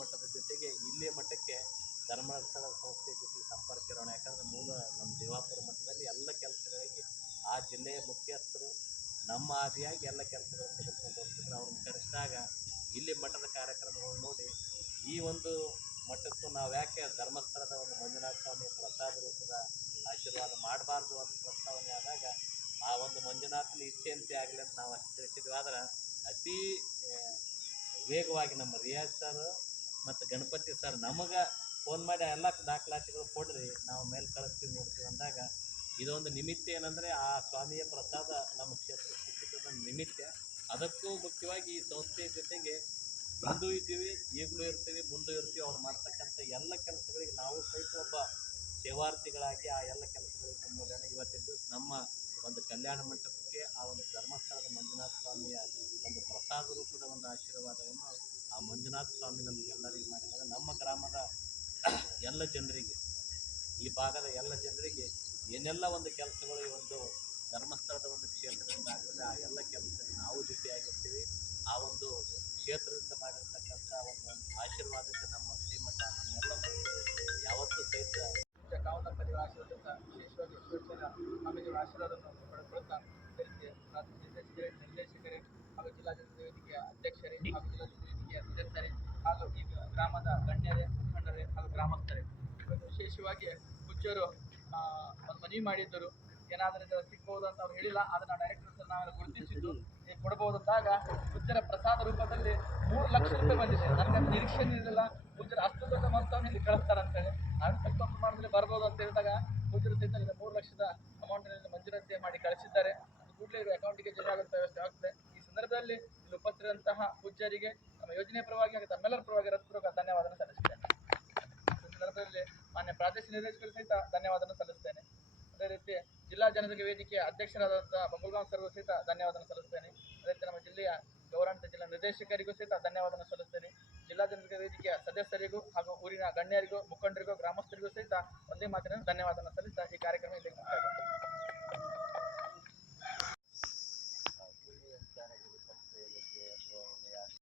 ಮಟ್ಟದ ಜೊತೆಗೆ ಇಲ್ಲಿಯ ಮಟ್ಟಕ್ಕೆ ಧರ್ಮಸ್ಥಳ ಸಂಸ್ಥೆ ಜೊತೆಗೆ ಸಂಪರ್ಕ ಇರೋಣ. ಯಾಕಂದರೆ ಮೂಲ ನಮ್ಮ ದೇವಾಪುರ ಮಟ್ಟದಲ್ಲಿ ಎಲ್ಲ ಕೆಲಸಗಳಿಗೆ ಆ ಜಿಲ್ಲೆಯ ಮುಖ್ಯಸ್ಥರು ನಮ್ಮ ಆದಿಯಾಗಿ ಎಲ್ಲ ಕೆಲಸಗಳು ತೆಗೆದುಕೊಂಡು ಹೋಗ್ತಿದ್ರು. ಅವ್ರನ್ನ ಕರೆಸಿದಾಗ ಇಲ್ಲಿ ಮಠದ ಕಾರ್ಯಕ್ರಮಗಳು ನೋಡಿ ಈ ಒಂದು ಮಠಕ್ಕೂ ನಾವು ಯಾಕೆ ಧರ್ಮಸ್ಥಳದ ಒಂದು ಮಂಜುನಾಥ ಸ್ವಾಮಿ ಪ್ರಸಾದ ರೂಪದ ಆಶೀರ್ವಾದ ಮಾಡಬಾರ್ದು ಅಂತ ಪ್ರಸ್ತಾವನೆ ಆದಾಗ ಆ ಒಂದು ಮಂಜುನಾಥನ ಇಚ್ಛೆಯಂತೆ ಆಗಲಿ ಅಂತ ನಾವು ಅಷ್ಟು ತಿಳಿಸಿದ್ವಿ. ಆದ್ರೆ ಅತಿ ವೇಗವಾಗಿ ನಮ್ಮ ರಿಯಾಜ್ ಸರ್ ಮತ್ತು ಗಣಪತಿ ಸರ್ ನಮಗೆ ಫೋನ್ ಮಾಡಿ ಎಲ್ಲ ದಾಖಲಾತಿಗಳು ಕೊಡ್ರಿ, ನಾವು ಮೇಲೆ ಕಳಿಸ್ತೀವಿ ನೋಡ್ತೀವಿ ಅಂದಾಗ, ಇದೊಂದು ನಿಮಿತ್ತ ಏನಂದರೆ ಆ ಸ್ವಾಮಿಯ ಪ್ರಸಾದ ನಮ್ಮ ಕ್ಷೇತ್ರ ಸಿಕ್ಕಿದ ನಿಮಿತ್ತ. ಅದಕ್ಕೂ ಮುಖ್ಯವಾಗಿ ಈ ಸಂಸ್ಥೆಯ ಜೊತೆಗೆ ಮುಂದೂ ಇದ್ದೀವಿ, ಈಗಲೂ ಇರ್ತೀವಿ, ಮುಂದೂ ಇರ್ತೀವಿ, ಅವ್ರು ಮಾಡ್ತಕ್ಕಂಥ ಎಲ್ಲ ಕೆಲಸಗಳಿಗೆ ನಾವು ಸಹಿತ ಒಬ್ಬ ಸೇವಾರ್ಥಿಗಳಾಗಿ ಆ ಎಲ್ಲ ಕೆಲಸಗಳಿಗೆ ಇವತ್ತಿನ ದಿವಸ ನಮ್ಮ ಒಂದು ಕಲ್ಯಾಣ ಮಂಟಪಕ್ಕೆ ಆ ಒಂದು ಧರ್ಮಸ್ಥಳದ ಮಂಜುನಾಥ ಸ್ವಾಮಿಯ ಒಂದು ಪ್ರಸಾದ ರೂಪದ ಒಂದು ಆಶೀರ್ವಾದವನ್ನು ಆ ಮಂಜುನಾಥ ಸ್ವಾಮಿ ನಮಗೆಲ್ಲರಿಗೂ ಮಾಡಿದಾಗ ನಮ್ಮ ಗ್ರಾಮದ ಎಲ್ಲ ಜನರಿಗೆ, ಈ ಭಾಗದ ಎಲ್ಲ ಜನರಿಗೆ ಏನೆಲ್ಲ ಒಂದು ಕೆಲಸಗಳು ಈ ಒಂದು ಧರ್ಮಸ್ಥಳದ ಒಂದು ಕ್ಷೇತ್ರದಿಂದ ಆಗ್ತದೆ, ಆ ಎಲ್ಲ ಕೆಲಸದಲ್ಲಿ ನಾವು ಜೊತೆಯಾಗಿರ್ತೀವಿ. ಸ್ವಾಮೀಜಿಯವರ ಆಶೀರ್ವಾದವನ್ನು ಪಡೆದುಕೊಳ್ಳುತ್ತಾ ನಿರ್ದೇಶಕರೇ ಹಾಗೂ ಜಿಲ್ಲಾ ವೇದಿಕೆಯ ಅಧ್ಯಕ್ಷರೇ ಹಾಗೂ ಜಿಲ್ಲಾ ವೇದಿಕೆಯ ಸದಸ್ಯರೇ ಹಾಗೂ ಈ ಗ್ರಾಮದ ಗಣ್ಯರೇ ಮುಖಂಡರೇ ಹಾಗೂ ಗ್ರಾಮಸ್ಥರೇ. ಇವತ್ತು ವಿಶೇಷವಾಗಿ ಹುಚ್ಚರು ಒಂದು ಮನವಿ ಮಾಡಿದ್ದರು. ಏನಾದರೂ ಇದರ ಸಿಗ್ಬೋದು ಅಂತ ಅವ್ರು ಹೇಳಿಲ್ಲ. ಅದನ್ನ ಡೈರೆಕ್ಟರ್ ಸರ್ ನಾವೆಲ್ಲ ಗುರುತಿಸಿದ್ದು ಈ ಕೊಡಬಹುದು ಅಂದಾಗ ಪೂಜ್ಯರ ಪ್ರಸಾದ ರೂಪದಲ್ಲಿ ಮೂರು ಲಕ್ಷ ರೂಪಾಯಿ ಬಂದಿದೆ. ನನಗೆ ನಿರೀಕ್ಷೆ ಇರಲಿಲ್ಲ. ಪೂಜ್ಯರ ಅಷ್ಟು ದೊಡ್ಡ ಮೊತ್ತವನ್ನು ಇಲ್ಲಿ ಕಳಿಸ್ತಾರೆ ಅಂತೇಳಿ ನಾನು ತಕ್ಕ ಪ್ರಮಾಣದಲ್ಲಿ ಬರ್ಬೋದು ಅಂತ ಹೇಳಿದಾಗ ಸಹಿತ ಮೂರು ಲಕ್ಷದ ಅಮೌಂಟ್ ಮಂಜೂರಾತಿ ಮಾಡಿ ಕಳಿಸಿದ್ದಾರೆ. ಕೂಡಲೇ ಅಕೌಂಟಿಗೆ ಜಮಾ ಆಗುವಂಥ ವ್ಯವಸ್ಥೆ ಆಗ್ತದೆ. ಈ ಸಂದರ್ಭದಲ್ಲಿ ಇಲ್ಲಿ ಉಪಸ್ಥಿತರಂತಹ ಪೂಜ್ಯರಿಗೆ ನಮ್ಮ ಯೋಜನೆ ಪರವಾಗಿ ಹಾಗೆ ತಮ್ಮೆಲ್ಲರ ಪರವಾಗಿ ಹೃತ್ಪೂರ್ವಕ ಧನ್ಯವಾದ ಸಲ್ಲಿಸುತ್ತೇನೆ. ಈ ಸಂದರ್ಭದಲ್ಲಿ ಮಾನ್ಯ ಪ್ರಾದೇಶಿಕ ನಿರ್ದೇಶಕರು ಸಹಿತ ಧನ್ಯವಾದ ಸಲ್ಲಿಸ್ತೇನೆ ಅದೇ ರೀತಿ ಜಿಲ್ಲಾ ಜನತೆಗೆ ವೇದಿಕೆಯ ಅಧ್ಯಕ್ಷರಾದಂತಹ ಬಬುಲ್ಗಾಂವ್ ಸರ್ಗೂ ಸಹಿತ ಧನ್ಯವಾದ ಸಲ್ಲಿಸ್ತೇನೆ ಅದೇ ರೀತಿ ನಮ್ಮ ಜಿಲ್ಲೆಯ ಗೌರವಾನ್ವಿತ ಜಿಲ್ಲಾ ನಿರ್ದೇಶಕರಿಗೂ ಸಹಿತ ಧನ್ಯವಾದ ಸಲ್ಲಿಸ್ತೇನೆ ಜಿಲ್ಲಾ ಜನತೆಗೆ ವೇದಿಕೆಯ ಸದಸ್ಯರಿಗೂ ಹಾಗೂ ಊರಿನ ಗಣ್ಯರಿಗೂ, ಮುಖಂಡರಿಗೂ, ಗ್ರಾಮಸ್ಥರಿಗೂ ಸಹಿತ ಒಂದೇ ಮಾತಿನ ಧನ್ಯವಾದ ಸಲ್ಲಿಸ್ತಾ ಈ ಕಾರ್ಯಕ್ರಮ ಇಲ್ಲಿಗೆ